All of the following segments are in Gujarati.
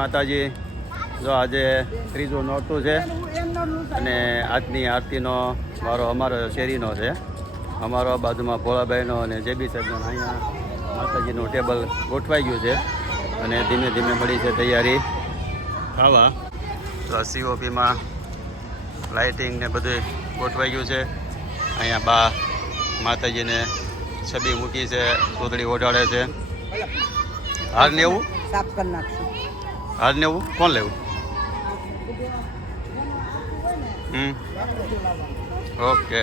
માતાજી. જો આજે ત્રીજું નોરતું છે અને આજની આરતીનો મારો અમારો શેરીનો છે. અમારો બાજુમાં ભોળાભાઈનો અને જેબી સાહેબનો અહીંયા માતાજીનું ટેબલ ગોઠવાઈ ગયું છે. અને ધીમે ધીમે મળી છે તૈયારી. ખાવા. તો સીઓપીમાં લાઇટિંગ ને બધું ગોઠવાઈ ગયું છે. અહીંયા બા માતાજીને છબી મૂકી છે સોતડી ઓઢાડે છે. હાર ને એવું? સાફ કરી નાખશું. હાર ને એવું? કોણ લેવું? હમ. ઓકે.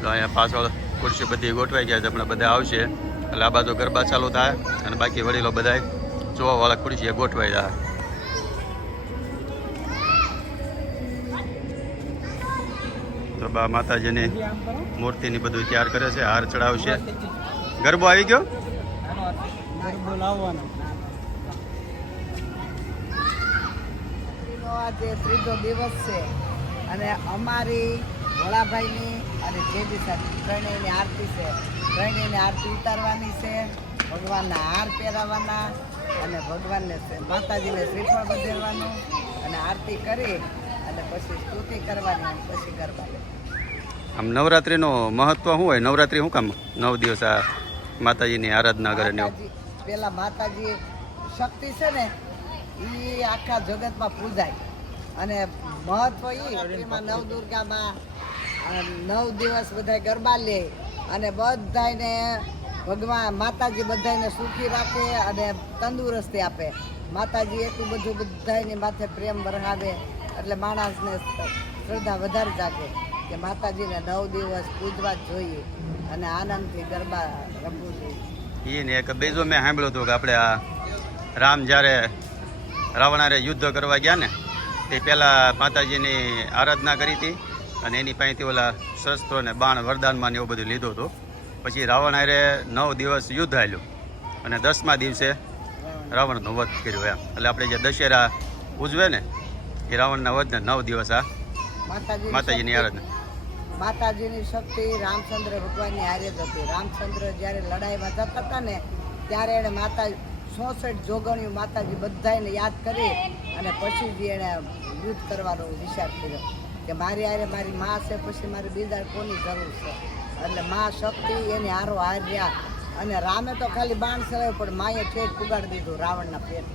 તો અહીંયા પાછળ ખુરશી બધી ગોઠવાઈ ગયા છે હમણાં બધા આવશે. એટલે આ બાજુ ગરબા ચાલુ થાય અને બાકી વડીલો બધા જોવાવાળા ખુરશીએ ગોઠવાઈ જાય. તો બા માતાજીની મૂર્તિની બધું તૈયાર કરે છે હાર ચડાવશે. ગરબો આવી ગયો? બોલાવવાનો આજે ત્રીજો દિવસ છે. અને અમારી ભોળાભાઈની અને જેબી સાહેબ ત્રણેયની આરતી છે ત્રણેયની આરતી ઉતારવાની છે. ભગવાનના હાર પહેરાવવાના અને ભગવાનને માતાજીને શ્રીફળ બધેરવાનું અને આરતી કરી અને પછી સ્તુતિ કરવાની અને પછી કરવાની આમ નવરાત્રિનો મહત્વ શું હોય? નવરાત્રિ શું કામ? નવ દિવસ આ માતાજીની આરાધના કરે ને પેલા માતાજી શક્તિ છે ને એ આખા જગતમાં પૂજાય. અને મહત્વ એમાં નવ દુર્ગામાં નવ દિવસ બધા ગરબા લે અને બધાને ભગવાન, માતાજી બધાને સુખી રાખે અને તંદુરસ્તી આપે. માતાજી એટલું બધું બધાની માથે પ્રેમ વરહાવે એટલે માણસને શ્રદ્ધા વધારે જાગે કે માતાજીને નવ દિવસ પૂજવા જ જોઈએ અને આનંદથી ગરબા રમવું જોઈએ. એ ને એક બીજું મેં સાંભળ્યું હતું કે આપણે આ રામ જ્યારે રાવણારે યુદ્ધ કરવા ગયા ને તે પહેલાં માતાજીની આરાધના કરી હતી અને એની પાસેથી ઓલા શસ્ત્રો ને બાણ વરદાનમાં ને એવું બધું લીધું હતું. પછી રાવણ હારે નવ દિવસ યુદ્ધ હાલ્યું અને દસમા દિવસે રાવણનો વધ કર્યો એમ. એટલે આપણે જે દશેરા ઉજવે ને એ રાવણના વધને નવ દિવસ આ માતાજીની માતાજીની આરાધના. માતાજીની શક્તિ રામચંદ્ર ભગવાનની હારે જ હતી. રામચંદ્ર જ્યારે લડાઈમાં જતા હતા ને ત્યારે એણે માતા ચોસઠ જોગણીઓ માતાજી બધાને યાદ કરી અને પછી જ એણે યુદ્ધ કરવાનો વિચાર કર્યો કે મારી આરે મારી મા છે પછી મારી બીજા કોની જરૂર છે? એટલે મા શક્તિ એની હારો હાર રહ્યા અને રામે તો ખાલી બાણ ચલાવ્યું પણ માએ ઠેઠ પુગાડી દીધું રાવણના પેટ.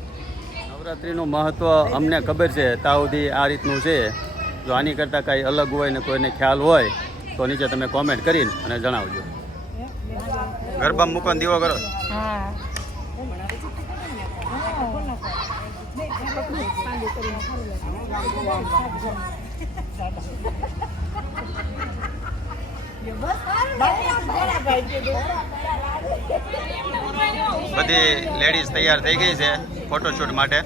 નવરાત્રિનું મહત્વ અમને ખબર છે. તાઉદી સુધી આ રીતનું છે. જો આની કરતાં કાંઈ અલગ હોય ને કોઈને ખ્યાલ હોય તો નીચે તમે કોમેન્ટ કરીને અને જણાવજો. ગરબા મૂકો દીવો કરો. બધી લેડીઝ તૈયાર થઈ ગઈ છે ફોટોશૂટ માટે.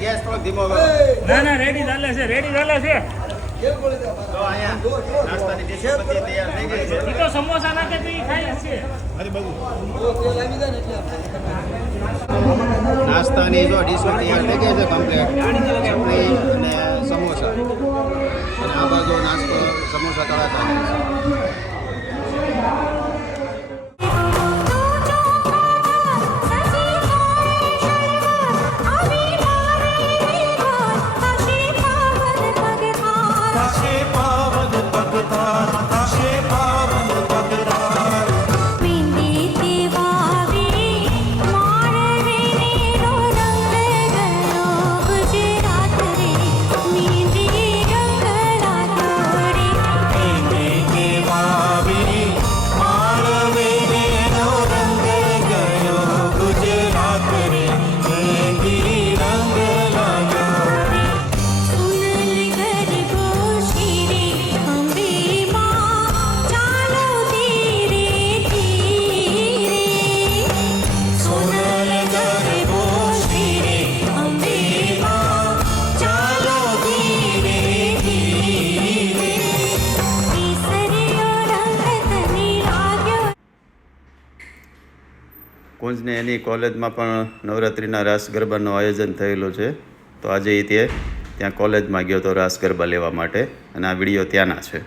ગેસ થોડોક ધીમો ના ના રેડી ચાલે છે રેડી ચાલે છે. નાસ્તાની તૈયાર થઈ ગઈ છે તો સમોસા નાસ્તાની જો ડીશો તૈયાર થઈ ગઈ છે કમ્પ્લીટ ચટણી અને સમોસા. અને આ બાજુ નાસ્તો, સમોસા તળાતા કુંજને કોલેજમાં પણ નવરાત્રિના રાસ ગરબાનું આયોજન થયેલું છે. તો આજે એ તે ત્યાં કોલેજમાં ગયો હતો રાસ ગરબા લેવા માટે. અને આ વીડિયો ત્યાંના છે.